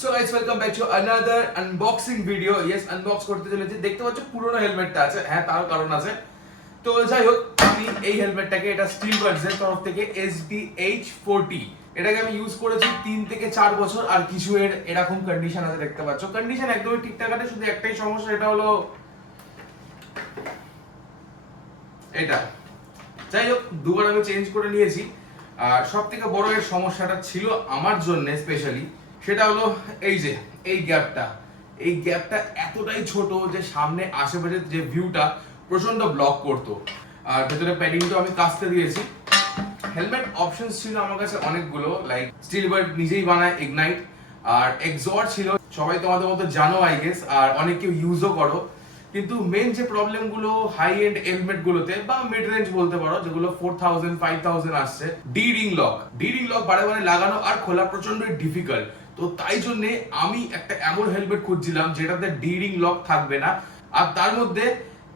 So guys welcome back to another unboxing video. Yes, unbox করতে চলেছি। দেখতে পাচ্ছ পুরোনো হেলমেটটা আছে, হ্যাঁ তারও কারণ আছে। তো যাই হোক, আমি এই হেলমেটটাকে, এটা স্টিল বার্ডসের তরফ থেকে SBH40, এটাকে আমি ইউজ করেছি 3 থেকে 4 বছর। আর কিছু এর এরকম কন্ডিশন আছে, দেখতে পাচ্ছ কন্ডিশন একদমই ঠিকঠাক আছে, শুধু একটাই সমস্যা, এটা হলো এটা। যাই হোক, দুবার আমি চেঞ্জ করে নিয়েছি। আর সব থেকে বড় এর সমস্যাটা ছিল আমার জন্য স্পেশালি, সেটা হলো এই যে এই গ্যাপটা এতটাই ছোট যে সামনে আশেপাশের যে ভিউটা প্রচন্ড ব্লক করতো। আর ভেতরে প্যাডিংটা আমি কাচতে দিয়েছি। হেলমেট অপশনস ছিল আমার কাছে অনেকগুলো, লাইক স্টিল বার্ড নিজেই বানায় ইগনাইট, আর এক্সর ছিল, সবাই তোমাদের মতো জানো আই গেস, আর অনেক কেউ ইউজও করো। কিন্তু মেন যে প্রবলেম গুলো হাই এন্ড হেলমেট গুলোতে বা মিড রেঞ্জ বলতে পারো, যেগুলো 4000 5000 আসছে, ডি রিং লক বারে বারে লাগানো আর খোলা প্রচন্ড ডিফিকাল্ট। তো তাই জন্য আমি একটা এমন হেলমেট খুঁজছিলাম যেটাতে ডি রিং লক থাকবে না, আর তার মধ্যে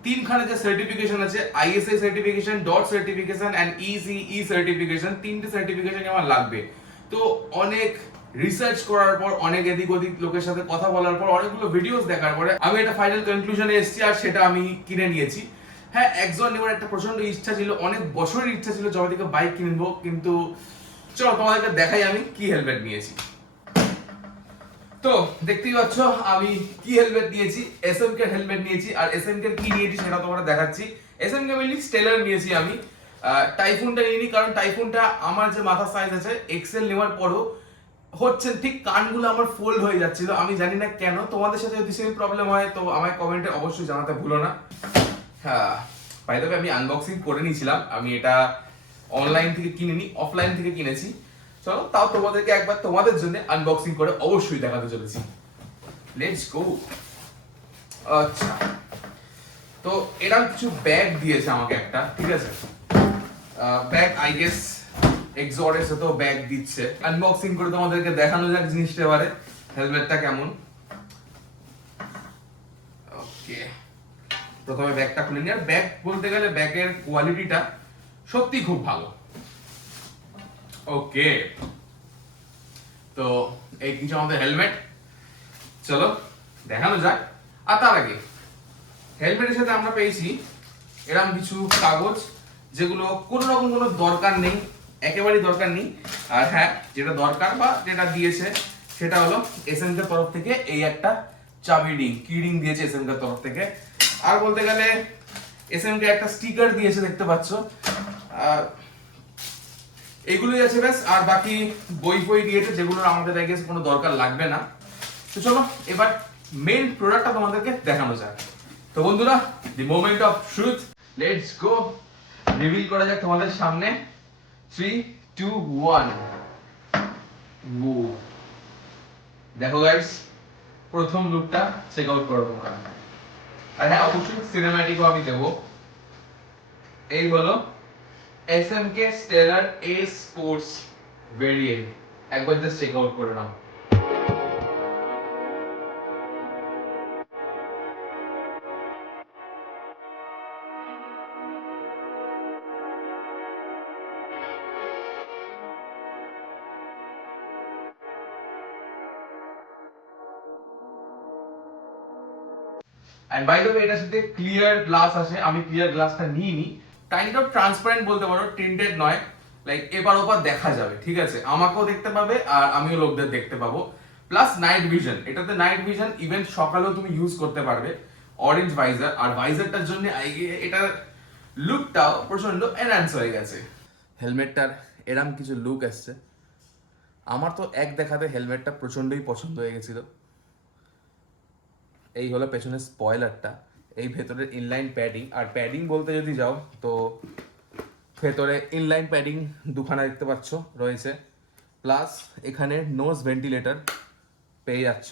তিনখানে যে সার্টিফিকেশন আছে, ISI certification, dot certification and ECE certification, তিনটে সার্টিফিকেশন আমার লাগবে। তো অনেক রিসার্চ করার পর, অনেক এদিক ওদিক লোকের সাথে কথা বলার পর, অনেকগুলো ভিডিওস দেখার পরে আমি একটা ফাইনাল কনক্লুশনে এসেছি, আর সেটা আমি কিনে নিয়েছি। হ্যাঁ, এক্সর নেওয়ার একটা প্রচন্ড ইচ্ছা ছিল, অনেক বছরের ইচ্ছা ছিল যবে থেকে বাইক কিনবো। কিন্তু চলো তোমাদেরকে দেখাই আমি কি হেলমেট নিয়েছি। তো দেখতেই পাচ্ছ আমি কি হেলমেট নিয়েছি, এসএমকে হেলমেট নিয়েছি। আর এসএমকে কি নিয়েছি সেটা তোমাদের দেখাচ্ছি। এসএমকে মেইনলি স্টেলার নিয়েছি আমি, টাইফুনটা নিইনি, কারণ টাইফুনটা আমার যে মাথার সাইজ আছে এক্সেল নেওয়ার পরও হচ্ছে ঠিক, কানগুলো আমার ফোল্ড হয়ে যাচ্ছিল, আমি জানি না কেন। তোমাদের সাথে যদি সেম প্রবলেম হয় তো আমায় কমেন্টে অবশ্যই জানাতে ভুলো না। হ্যাঁ, বাই দ্য ওয়ে, আমি আনবক্সিং করে নিয়েছিলাম, আমি এটা অনলাইন থেকে কিনিনি, অফলাইন থেকে কিনেছি। চলো তাও তোমাদেরকে একবার তোমাদের জন্য আনবক্সিং করে অবশ্যই দেখাতে চলেছি। Let's go. আচ্ছা, তো এরকম কিছু ব্যাগ দিয়েছে আমাকে একটা, ঠিক আছে। ব্যাগ আই গেস এক্সরের সাথে ব্যাগ দিচ্ছে। আনবক্সিং করে তোমাদেরকে দেখানো যাক জিনিসটা এবারে, হেলমেটটা কেমন। ওকে, প্রথমে ব্যাগটা খুলে নিই। আর ব্যাগ বলতে গেলে ব্যাগের কোয়ালিটিটা সত্যি খুব ভালো। ওকে, তো এই কিছু আমাদের হেলমেট, চলো দেখানো যাক। আর তার আগে হেলমেটের সাথে আমরা পেয়েছি এরকম কিছু কাগজ, যেগুলো কোনো রকম কোনো দরকার নেই, একেবারেই দরকার নেই। আর হ্যাঁ, যেটা দরকার বা যেটা দিয়েছে সেটা হলো এসএমকে তরফ থেকে এই একটা চাবি রিং, কি রিং দিয়েছে এসএমকে তরফ থেকে। আর বলতে গেলে এসএমকে একটা স্টিকার দিয়েছে, দেখতে পাচ্ছ। আর এগুলোই আছে ব্যাস, আর বাকি বই ফই দিয়েছে, যেগুলো আমাদের আই গেস কোনো দরকার লাগবে না। তো চলো এবার মেইন প্রোডাক্টটা তোমাদেরকে দেখানো যাক। তো বন্ধুরা, the moment of truth, let's go. Reveal করা যাক তোমাদের সামনে। 3 2 1। ও দেখো গাইস, প্রথম লুকটা চেক আউট করো তোমরা। আর হ্যাঁ, অবশ্যই সিনেম্যাটিকও আমি দেবো। এই হলো এসএমকে স্টেলার এ স্পোর্টস ভেরিয়েন্ট, একবার জাস্ট চেক আউট করে নাও। এন্ড বাই দ্য ওয়ে, এটার সাথে ক্লিয়ার গ্লাস আছে, আমি ক্লিয়ার গ্লাসটা নিইনি। কাইন্ড অফ ট্রান্সপারেন্ট বলতে পারো, টিন্টেড নয়, লাইক এপার ওপার দেখা যাবে, ঠিক আছে, আমাকেও দেখতে পাবে আর আমিও লোকদের দেখতে পাবো। প্লাস নাইট ভিশন, এটাতে নাইট ভিশন, ইভেন সকালেও তুমি ইউজ করতে পারবে। অরেঞ্জ ভাইজার, আর ভাইজারটার জন্য এটার লুকটাও প্রচন্ড এনহ্যান্স হয়ে গেছে। হেলমেটটার এরম কিছু লুক আসছে। আমার তো এক দেখাতে হেলমেটটা প্রচন্ডই পছন্দ হয়ে গেছিল। এই হলো পেছনের স্পয়লারটা, এই ভেতরের ইনলাইন প্যাডিং। আর প্যাডিং বলতে যদি যাও তো ভেতরে ইনলাইন প্যাডিং দুখানা দেখতে পাচ্ছ রয়েছে, প্লাস এখানে নোজ ভেন্টিলেটর পেয়ে যাচ্ছ,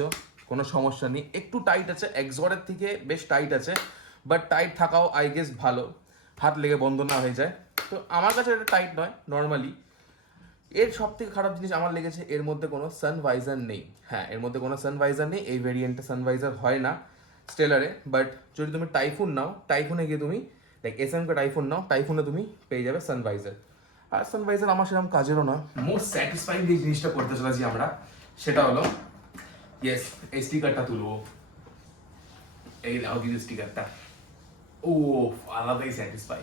কোনো সমস্যা নেই। একটু টাইট আছে, এক্সরের থেকে বেশ টাইট আছে, বাট টাইট থাকাও আই গেস ভালো, হাত লেগে বন্ধ না হয়ে যায়। তো আমার কাছে এটা টাইট নয় নর্মালি। এর সব থেকে খারাপ জিনিস আমার লেগেছে, এর মধ্যে কোনো সানভাইজার নেই। হ্যাঁ, এর মধ্যে কোনো সানভাইজার নেই, এই ভেরিয়েন্টে সানভাইজার হয় না স্টেলারে। বাট যদি তুমি টাইফুন নাও, টাইফুনে গিয়ে তুমি লাইক এসএমকে টাইফুন নাও, টাইফুনে তুমি পেয়ে যাবে সানভাইজার। আর সানভাইজার আমার সেরকম কাজেরও নয়। মোস্ট স্যাটিসফাইং যে জিনিসটা করতে চলেছি আমরা, সেটা হলো ইয়েস, এই স্টিকারটা তুলবো। এই দাও দিদি স্টিকারটা। ও আলাদাই স্যাটিসফাই,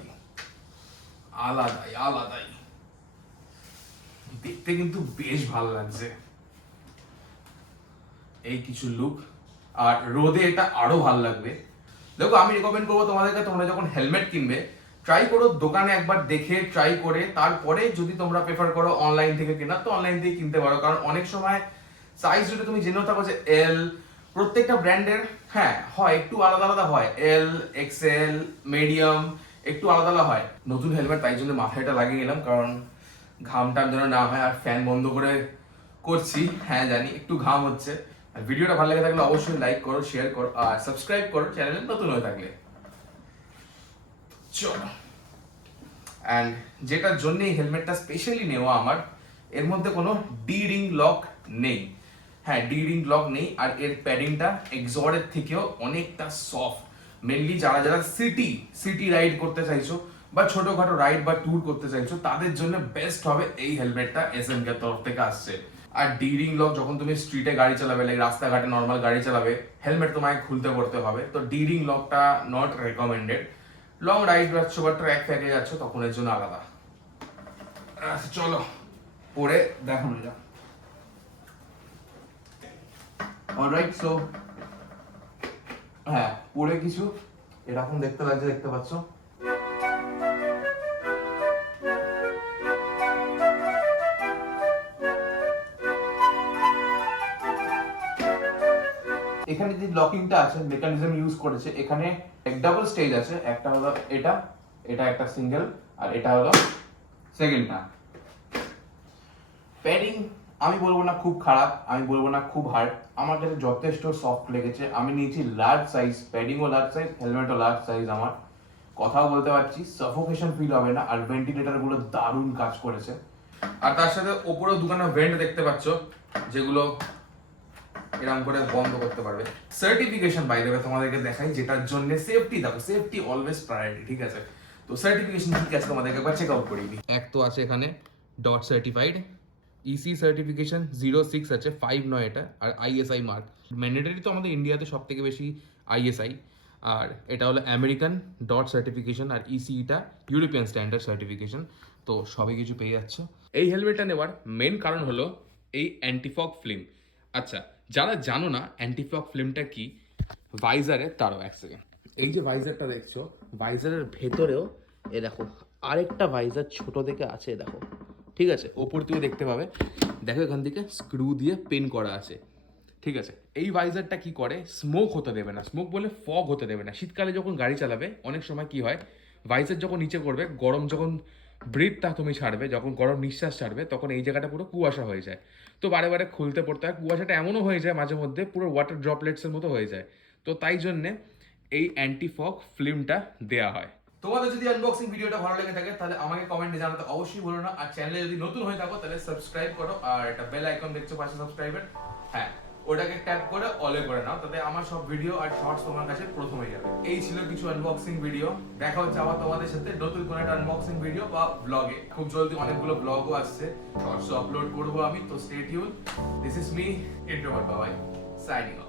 আলাদাই দেখতে কিন্তু বেশ ভালো লাগছে। এই কিছু লুক, আর রোদে এটা আরো ভালো লাগবে। দেখো আমি রেকমেন্ড করবো তোমাদেরকে, তোমরা যখন হেলমেট কিনবে ট্রাই করো দোকানে একবার দেখে ট্রাই করে, তারপরে যদি তোমরা প্রেফার করো অনলাইন থেকে কেনা তো অনলাইন থেকে কিনতে পারো। কারণ অনেক সময় সাইজ যদি তুমি জেনেও থাকো যে এল, প্রত্যেকটা ব্র্যান্ডের হ্যাঁ হয় একটু আলাদা আলাদা হয়, এল, এক্সেল, মিডিয়াম একটু আলাদা আলাদা হয়। নতুন হেলমেট তাই জন্য মাথায়টা লাগিয়ে নিলাম, কারণ ঘাম টাম যেন না হয়। আর ফ্যান বন্ধ করে করছি, হ্যাঁ জানি একটু ঘাম হচ্ছে। আর ভিডিওটা ভালো লাগে থাকলে অবশ্যই লাইক করো, শেয়ার করো আর সাবস্ক্রাইব করো চ্যানেলে নতুন হয়ে থাকলে। চলো, অ্যান্ড যেটার জন্য এই হেলমেটটা স্পেশালি নেওয়া আমার, এর মধ্যে কোনো ডি রিং লক নেই। হ্যাঁ, ডি রিং লক নেই, আর এর প্যাডিংটা এক্সরের থেকেও অনেকটা সফট। মেনলি যারা যারা সিটি রাইড করতে চাইছো বা ছোটখাটো রাইড বা ট্যুর করতে চাইছো তাদের জন্য বেস্ট হবে এই হেলমেটটা, এসএমকে এর তরফ থেকে আসছে। আর ডি রিং লক যখন তুমি স্ট্রিটে গাড়ি চালাবে, লাইক রাস্তাঘাটে নর্মাল গাড়ি চালাবে, হেলমেট তোমায় খুলতে পড়তে হবে, তো ডি রিং লকটা নট রেকমেন্ডেড। লং রাইড যাচ্ছ বা ট্র্যাক ফ্যাকে যাচ্ছ তখন এর জন্য আলাদা। চলো পরে দেখানো যাক। অলরাইট, সো হ্যাঁ পরে কিছু এরকম দেখতে লাগছে, দেখতে পাচ্ছ। এখানে যে লকিংটা আছে মেকানিজম ইউজ করেছে, এখানে ডাবল স্টেজ আছে, একটা হলো এটা, এটা একটা সিঙ্গেল, আর এটা হলো সেকেন্ডটা। প্যাডিং আমি বলবো না খুব খারাপ, আমি বলবো না খুব হার্ড, আমার কাছে যথেষ্ট সফট লেগেছে। আমি নিয়েছি লার্জ সাইজ, প্যাডিংও লার্জ সাইজ, হেলমেটও লার্জ সাইজ। আমার কথাও বলতে পারছি, সাফোকেশন ফিল হবে না, আর ভেন্টিলেটর গুলো দারুণ কাজ করেছে। আর তার সাথে ওপরেও দুখানা ভেন্ট দেখতে পাচ্ছ, যেগুলো এরকম করে বন্ধ করতে পারবে। সার্টিফিকেশন বাই দেবে তোমাদেরকে দেখাই, যেটার জন্য সেফটি, দেখো সেফটি অলওয়েজ প্রায়োরিটি, ঠিক আছে। তো সার্টিফিকেশন কি আছে তোমাদেরকে একবার চেক আউট করিয়ে দিই। এক তো আছে এখানে ডট সার্টিফাইড, ইসি সার্টিফিকেশন 06 আছে, 5 নয় এটা, আর আইএসআই মার্ক। ম্যান্ডেটরি তো আমাদের ইন্ডিয়াতে সব থেকে বেশি আইএসআই, আর এটা হলো আমেরিকান ডট সার্টিফিকেশন, আর ইসিটা ইউরোপিয়ান স্ট্যান্ডার্ড সার্টিফিকেশন। তো সবই কিছু পেয়ে যাচ্ছ। এই হেলমেটটা নেওয়ার মেন কারণ হলো এই অ্যান্টিফগ ফিল্ম। আচ্ছা, যারা জানো না অ্যান্টিফগ ফিল্মটা কি, ভাইজারে তারও এক সেকেন্ড, এই যে ভাইজারটা দেখছো, ভাইজারের ভেতরেও এ দেখো আরেকটা ভাইজার ছোট থেকে আছে, দেখো ঠিক আছে, ওপর থেকে দেখতে পাবে, দেখো এখান থেকে স্ক্রু দিয়ে পেন করা আছে, ঠিক আছে। এই ভাইজারটা কি করে, স্মোক হতে দেবে না, স্মোক বলে ফগ হতে দেবে না। শীতকালে যখন গাড়ি চালাবে অনেক সময় কি হয়, ভাইজার যখন নিচে করবে, গরম যখন ব্রিথটা তুমি ছাড়বে, যখন গরম নিঃশ্বাস ছাড়বে, তখন এই জায়গাটা পুরো কুয়াশা হয়ে যায়। তো বারে বারে খুলতে পড়তে হয়, কুয়াশাটা এমনও হয়ে যায় মাঝে মধ্যে পুরো ওয়াটার ড্রপলেটসের মতো হয়ে যায়। তো তাই জন্যে এই অ্যান্টিফগ ফিল্মটা দেয়া হয়। তোমাদের যদি আনবক্সিং ভিডিওটা ভালো লেগে থাকে তাহলে আমাকে কমেন্টে জানাতে অবশ্যই বলো না। আর চ্যানেলে যদি নতুন হয়ে থাকো তাহলে সাবস্ক্রাইব করো, আর একটা বেল আইকন দেখছো পাশে সাবস্ক্রাইবের, হ্যাঁ ওটাকে ট্যাপ করে অলে করে নাও, তাতে আমার সব ভিডিও আর শর্টস তোমার কাছে প্রথম হয়ে যাবে। এই ছিল কিছু আনবক্সিং ভিডিও, দেখা হচ্ছে আবার তোমাদের সাথে নতুন কোনো একটা আনবক্সিং ভিডিও বা ব্লগে। খুব জলদি অনেকগুলো ব্লগও আসছে, শর্টসও আপলোড করবো আমি, তো stay tune. This is me introvert বাবাই, সাইনিং অফ।